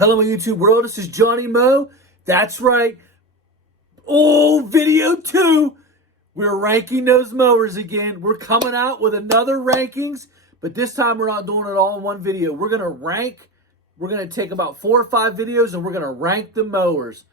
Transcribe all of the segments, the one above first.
Hello, my YouTube world. This is Johnny Mow. That's right. Oh, video 2. We're ranking those mowers again. We're coming out with another rankings, but this time we're not doing it all in one video. We're going to rank. We're going to take about 4 or 5 videos, and we're going to rank the mowers.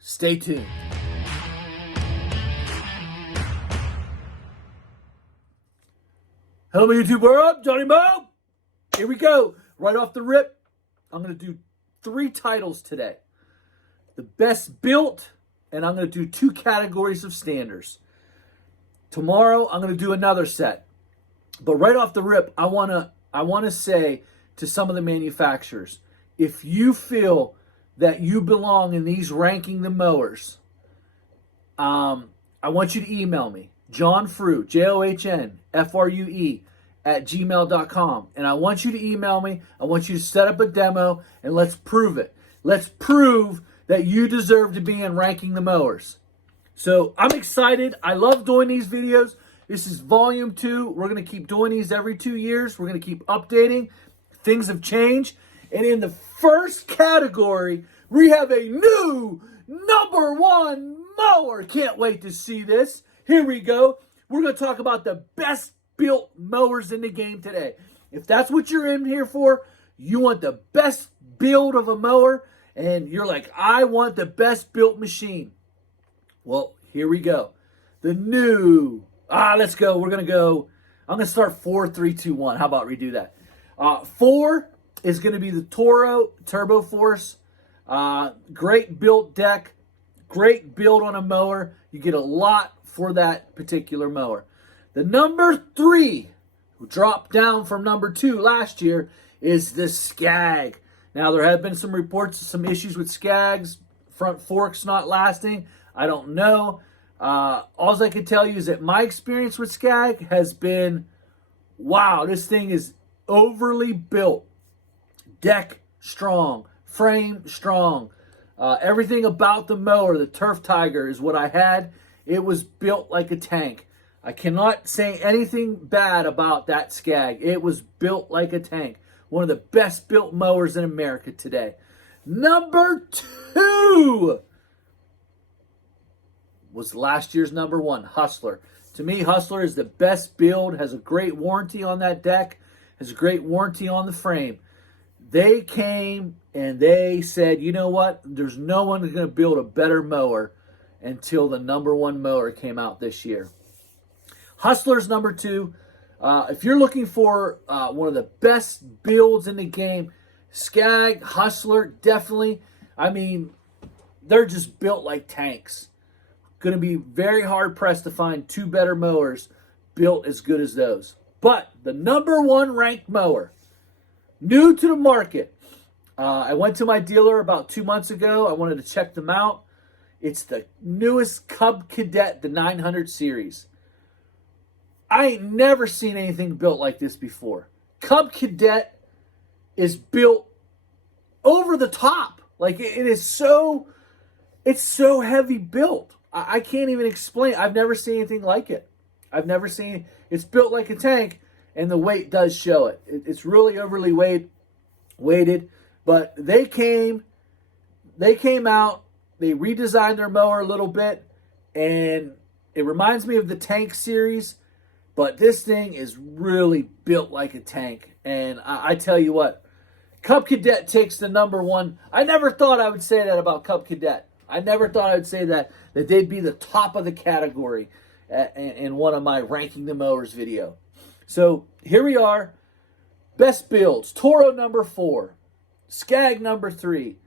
Stay tuned. Hello, my YouTube world. Johnny Mow. Here we go. Right off the rip, I'm going to do 3 titles today. The best built, and I'm going to do 2 categories of standers. Tomorrow, I'm going to do another set. But right off the rip, I want to say to some of the manufacturers, if you feel that you belong in these ranking the mowers, I want you to email me, johnfrue, JOHNFRUE, @gmail.com. And I want you to email me. I want you to set up a demo, and let's prove it. Let's prove that you deserve to be in ranking the mowers. So I'm excited. I love doing these videos. This is volume 2. We're going to keep doing these every 2 years. We're going to keep updating. Things have changed. And in the first category, we have a new #1 mower. Can't wait to see this. Here we go. We're going to talk about the best built mowers in the game today. If that's what you're in here for, you want the best build of a mower, and you're like, I want the best built machine. Well, here we go. The new, let's go. We're going to go, I'm going to start 4, 3, 2, 1. How about redo that? 4 is going to be the Toro Turbo Force. Great built deck. Great build on a mower. You get a lot for that particular mower. The number 3, who dropped down from number 2 last year, is the Skag. Now, there have been some reports of some issues with Skags, front forks not lasting. I don't know. All I can tell you is that my experience with Skag has been, wow, this thing is overly built. Deck strong, frame strong. Everything about the mower, the Turf Tiger, is what I had. It was built like a tank. I cannot say anything bad about that Skag. It was built like a tank. One of the best built mowers in America today. Number 2 was last year's #1, Hustler. To me, Hustler is the best build, has a great warranty on that deck, has a great warranty on the frame. They came and they said, you know what? There's no one who's going to build a better mower until the #1 mower came out this year. Hustler's number 2. If you're looking for one of the best builds in the game, Skag, Hustler, definitely. I mean, they're just built like tanks. Going to be very hard pressed to find 2 better mowers built as good as those. But the #1 ranked mower, new to the market. I went to my dealer about 2 months ago. I wanted to check them out. It's the newest Cub Cadet, the 900 series. I ain't never seen anything built like this before. Cub Cadet is built over the top. Like, it's so heavy built. I can't even explain. I've never seen anything like it. I've never seen, it's built like a tank, and the weight does show it. It's really overly weighted. But they came out, they redesigned their mower a little bit, and it reminds me of the tank series. But this thing is really built like a tank. And I tell you what, Cub Cadet takes the #1. I never thought I would say that about Cub Cadet. I never thought I would say that they'd be the top of the category in one of my ranking the mowers video. So here we are. Best builds. Toro #4. Skag #3.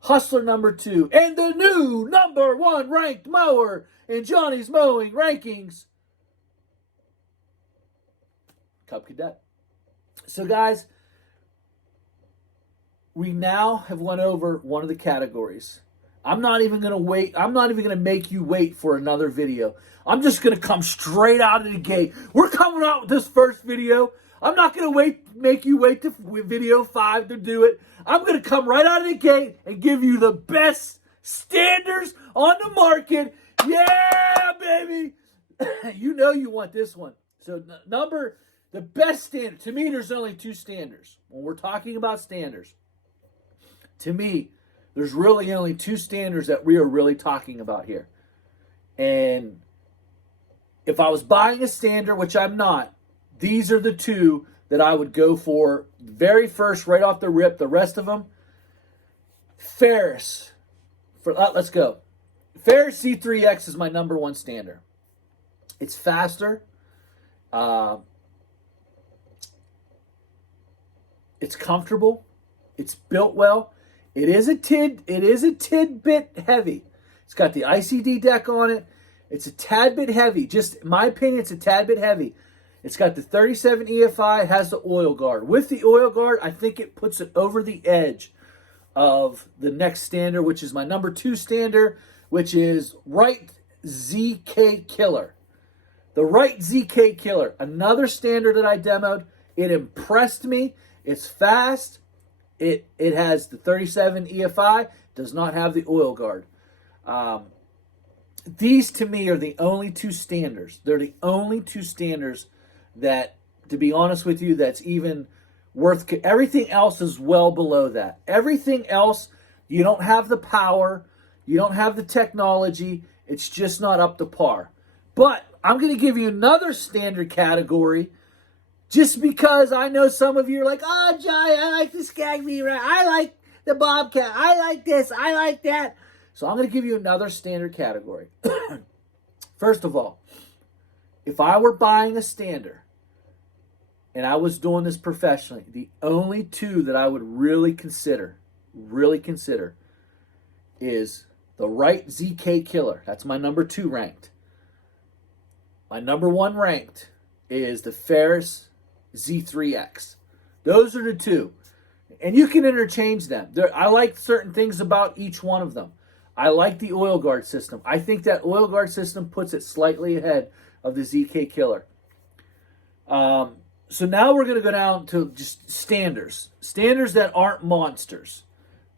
Hustler #2. And the new #1 ranked mower in Johnny's Mowing Rankings, Cub Cadet. So guys, we now have went over one of the categories. I'm not even going to wait. I'm not even going to make you wait for another video. I'm just going to come straight out of the gate. We're coming out with this first video. I'm not going to make you wait to video 5 to do it. I'm going to come right out of the gate and give you the best standers on the market. Yeah, baby. You know you want this one. So the best standard, to me, there's only 2 standards when we're talking about standards. to me, there's really only two standards that we are really talking about here. And if I was buying a stander, which I'm not, these are the two that I would go for very first, right off the rip. The rest of them, Ferris. Let's go. Ferris Z3X is my number one stander. It's faster. It's comfortable. It's built well. It is a tidbit heavy. It's got the ICD deck on it. It's a tad bit heavy. Just in my opinion, it's a tad bit heavy. It's got the 37 EFI. It has the oil guard. With the oil guard, I think it puts it over the edge of the next stander, which is my number two stander, which is Wright ZK Killer. The Wright ZK Killer, another stander that I demoed. It impressed me. It's fast. It has the 37 EFI. Does not have the oil guard. These, to me, are the only two standards. They're the only two standards that, to be honest with you, that's even worth. Everything else is well below that. Everything else, you don't have the power. You don't have the technology. It's just not up to par. But I'm going to give you another standard category just because I know some of you are like, oh, Johnny, I like the Skag V-Ride. I like the Bobcat. I like this. I like that. So I'm going to give you another standard category. First of all, if I were buying a stander and I was doing this professionally, the only two that I would really consider is the Wright ZK Killer. That's my number two ranked. My number one ranked is the Ferris Z3X. Those are the two. And you can interchange them. I like certain things about each one of them. I like the oil guard system. I think that oil guard system puts it slightly ahead of the ZK Killer. So now we're going to go down to just standards. Standards that aren't monsters.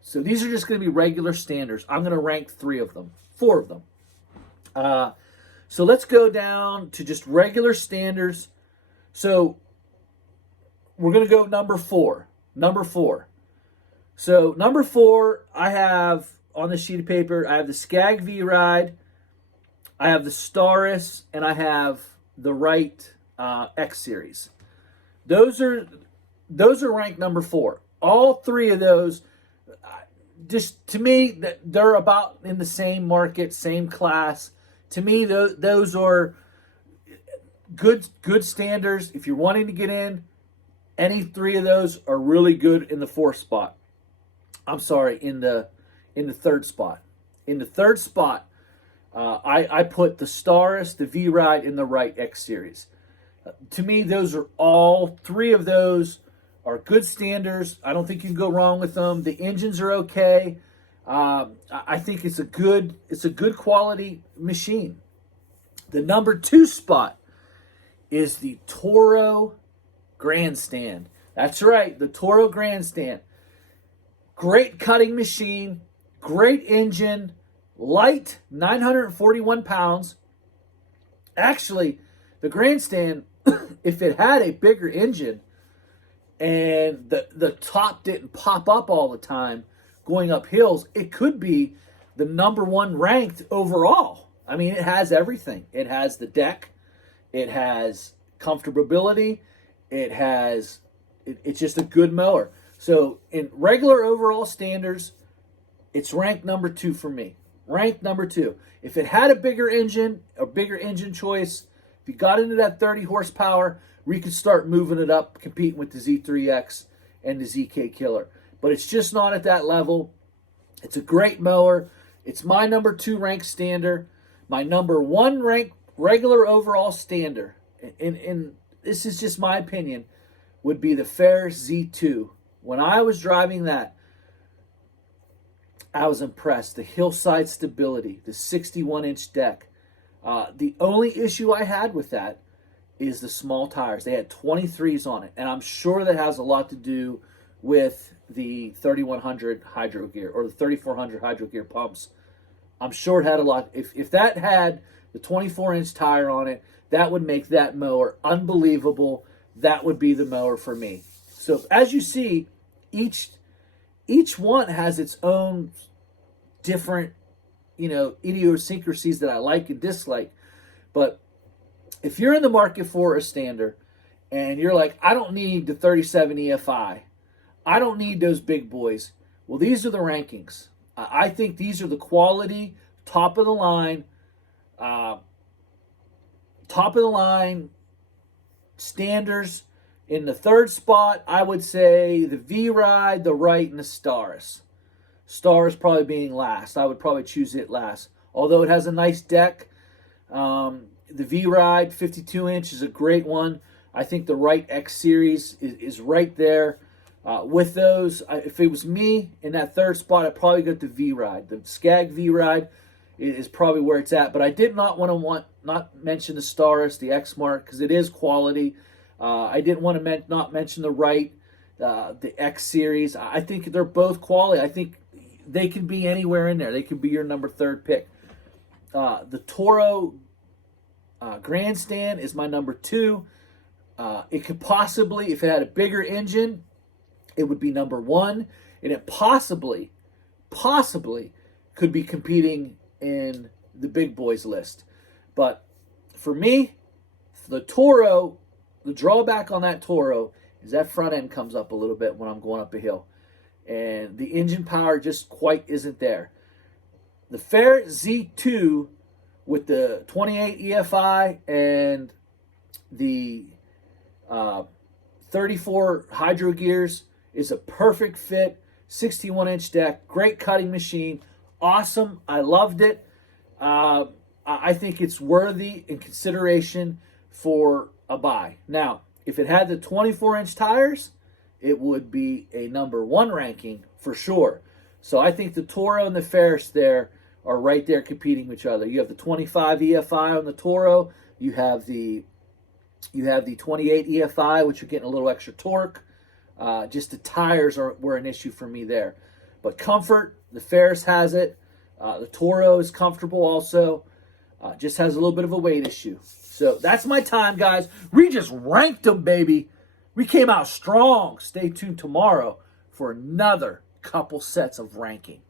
So these are just going to be regular standards. I'm going to rank four of them. So let's go down to just regular standards. So we're going to go number four. So number four, I have on the sheet of paper, I have the Skag V-Ride, I have the Staris, and I have the Wright X Series. Those are ranked number four. All three of those, just to me, they're about in the same market, same class. To me, those are good standards. If you're wanting to get in, any three of those are really good in the fourth spot. I'm sorry, in the third spot. In the third spot, I put the Staris, the V-Ride, and the Wright X Series. To me, those are all three of those are good standards. I don't think you can go wrong with them. The engines are okay. I think it's a good quality machine. The number two spot is the Toro Grandstand. That's right, the Toro Grandstand. Great cutting machine, great engine, light, 941 pounds. Actually, the Grandstand, if it had a bigger engine and the top didn't pop up all the time going up hills, it could be the number one ranked overall. I mean, it has everything. It has the deck. It has comfortability. It's just a good mower. So in regular overall standards, it's ranked number two for me. Ranked number two. If it had a bigger engine choice, if you got into that 30 horsepower, we could start moving it up, competing with the Z3X and the ZK Killer. But it's just not at that level. It's a great mower. It's my number two ranked stander. My number one ranked regular overall stander, and this is just my opinion, would be the Ferris Z2. When I was driving that, I was impressed. The hillside stability, the 61-inch deck. The only issue I had with that is the small tires. They had 23s on it, and I'm sure that has a lot to do with the 3100 hydro gear or the 3400 hydro gear pumps. I'm sure it had a lot. If that had the 24-inch tire on it, that would make that mower unbelievable. That would be the mower for me. So as you see, each each one has its own different, idiosyncrasies that I like and dislike. But if you're in the market for a stander and you're like, I don't need the 37 EFI, I don't need those big boys. Well, these are the rankings. I think these are the quality, top of the line standers. In the third spot, I would say the V-Ride, the Wright, and the Staris. Staris probably being last. I would probably choose it last. Although it has a nice deck. The V-Ride 52-inch is a great one. I think the Wright X Series is right there with those. If it was me in that third spot, I'd probably go to V-Ride. The Skag V-Ride is probably where it's at. But I did not not mention the Staris, the X-Mark, because it is quality. I didn't want to not mention the Wright, the X Series. I think they're both quality. I think they can be anywhere in there. They could be your number 3rd pick. The Toro Grandstand is my number 2. It could possibly, if it had a bigger engine, it would be number 1. And it possibly could be competing in the big boys list. But for me, the Toro, the drawback on that Toro is that front end comes up a little bit when I'm going up a hill. And the engine power just quite isn't there. The Ferret Z2 with the 28 EFI and the 34 hydro gears is a perfect fit. 61-inch deck, great cutting machine, awesome. I loved it. I think it's worthy in consideration for a buy. Now, if it had the 24-inch tires, it would be a number 1 ranking for sure. So I think the Toro and the Ferris there are right there competing with each other. You have the 25 EFI on the Toro. You have the 28 EFI, which you're getting a little extra torque. Just the tires were an issue for me there. But comfort, the Ferris has it. The Toro is comfortable also. Just has a little bit of a weight issue. So that's my time, guys. We just ranked them, baby. We came out strong. Stay tuned tomorrow for another couple sets of ranking.